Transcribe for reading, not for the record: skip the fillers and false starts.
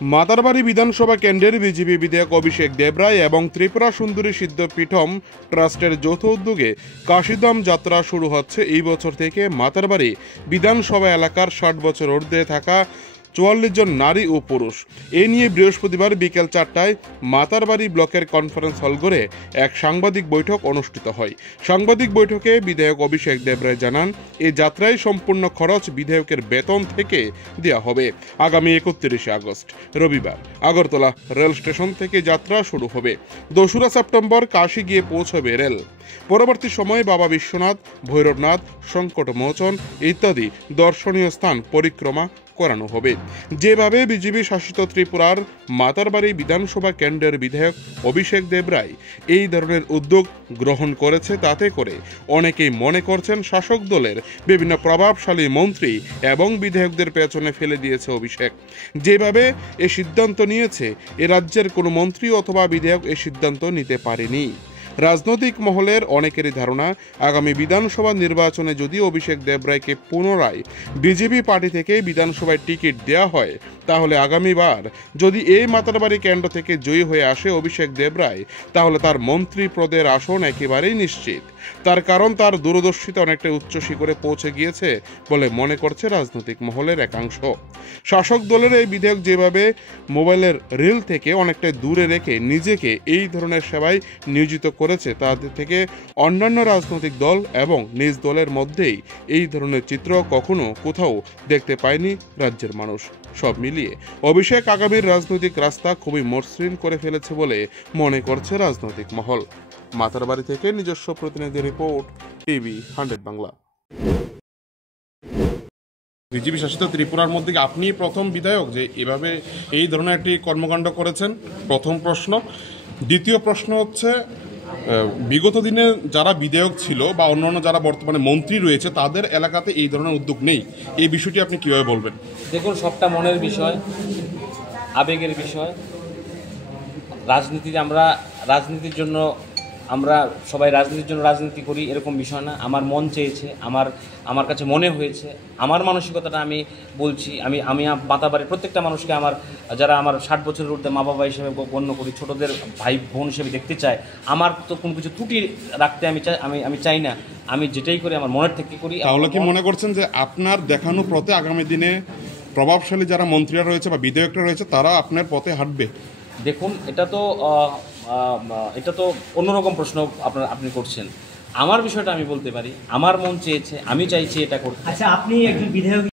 মাতারবাড়ি বিধানসভা কেন্দ্রের বিজেপি বিধায়ক অভিষেক দেবরায় এবং ত্রিপুরা সুন্দরী সিদ্ধপীঠম ট্রাস্টের যৌথ উদ্যোগে কাশীধাম যাত্রা শুরু হচ্ছে এই বছর থেকে। মাতারবাড়ি বিধানসভা এলাকার 60 বছর ঊর্ধ্বে থাকা 44 জন নারী ও পুরুষ এ নিয়ে বৃহস্পতিবার বিকেল 4টায় মাতারবাড়ি ব্লকের কনফারেন্স হল ঘরে এক সাংবাদিক বৈঠক অনুষ্ঠিত হয়। সাংবাদিক বৈঠকে বিধায়ক অভিষেক দেবরায় জানান, এই যাত্রায় সম্পূর্ণ খরচ বিধায়কের বেতন থেকে দেওয়া হবে। আগামী 31 আগস্ট রবিবার আগরতলা রেল স্টেশন থেকে যাত্রা শুরু হবে। 2রা সেপ্টেম্বর কাশী গিয়ে পৌঁছবে রেল। পরবর্তী সময়ে বাবা বিশ্বনাথ, ভৈরবনাথ, সংকটমোচন ইত্যাদি দর্শনীয় স্থান পরিক্রমা করানো হবে। যেভাবে বিজেপি শাসিত ত্রিপুরার মাতারবাড়ি বিধানসভা কেন্দ্রের বিধায়ক অভিষেক দেবরায় এই ধরনের উদ্যোগ গ্রহণ করেছে, তাতে করে অনেকেই মনে করছেন শাসক দলের বিভিন্ন প্রভাবশালী মন্ত্রী এবং বিধায়কদের পেছনে ফেলে দিয়েছে অভিষেক। যেভাবে এ সিদ্ধান্ত নিয়েছে, এ রাজ্যের কোনো মন্ত্রী অথবা বিধায়ক এ সিদ্ধান্ত নিতে পারেনি। রাজনৈতিক মহলের অনেকেরই ধারণা, আগামী বিধানসভা নির্বাচনে যদি অভিষেক দেবরায়কে পুনরায় বিজেপি পার্টি থেকে বিধানসভায় টিকিট দেওয়া হয়, তাহলে আগামীবার যদি এই মাতারবাড়ি কেন্দ্র থেকে জয়ী হয়ে আসে অভিষেক দেবরায়, তাহলে তার মন্ত্রী পদের আসন একেবারেই নিশ্চিত। তার কারণ তার দূরদর্শিতা অনেকটা উচ্চ শিখরে পৌঁছে গিয়েছে বলে মনে করছে রাজনৈতিক মহলের একাংশ। শাসক দলের এই বিধায়ক যেভাবে মোবাইলের রিল থেকে অনেকটা দূরে রেখে নিজেকে এই ধরনের সেবায় নিয়োজিত করেছে, তাদের থেকে অন্যান্য রাজনৈতিক দল এবং নিজ দলের মধ্যেই এই ধরনের চিত্র কখনো কোথাও দেখতে পায়নি রাজ্যের মানুষ। সব মিলিয়ে অভিষেক আগামীর রাজনৈতিক রাস্তা খুবই মসৃণ করে ফেলেছে বলে মনে করছে রাজনৈতিক মহল। মাতারবাড়ি থেকে নিজস্ব প্রতিনিধি রিপোর্ট, টিভি 100 বাংলা। বিজেপি শাসিত ত্রিপুরার মধ্যে আপনি প্রথম বিধায়ক যে এভাবে এই ধরনের একটি কর্মকাণ্ড করেছেন, প্রথম প্রশ্ন। দ্বিতীয় প্রশ্ন হচ্ছে, বিগত দিনে যারা বিধায়ক ছিল বা অন্যান্য যারা বর্তমানে মন্ত্রী রয়েছে, তাদের এলাকাতে এই ধরনের উদ্যোগ নেই, এই বিষয়টি আপনি কিভাবে বলবেন? দেখুন, সবটা মনের বিষয়, আবেগের বিষয়। রাজনীতির জন্য আমরা সবাই রাজনীতির জন্য রাজনীতি করি এরকম বিষয় না। আমার মন চেয়েছে, আমার কাছে মনে হয়েছে, আমার মানসিকতাটা আমি বলছি। আমি মাতারবাড়ির প্রত্যেকটা মানুষকে, যারা আমার 60 বছরের ঊর্ধ্বে মা বাবা হিসেবে গণ্য করি, ছোটদের ভাই বোন হিসেবে দেখতে চাই। আমার তো কোনো কিছু ত্রুটি রাখতে আমি চাই না। আমি যেটাই করি আমার মনের থেকে করি। তাহলে কি মনে করছেন যে আপনার দেখানো পথে আগামী দিনে প্রভাবশালী যারা মন্ত্রীরা রয়েছে বা বিধায়করা রয়েছে, তারা আপনার পথে হাঁটবে? দেখুন, এটা তো অন্যরকম প্রশ্ন আপনি করছেন। আমার বিষয়টা আমি বলতে পারি, আমার মন চেয়েছে, আমি চাইছি এটা করতে। আচ্ছা, আপনি একজন বিধায়ক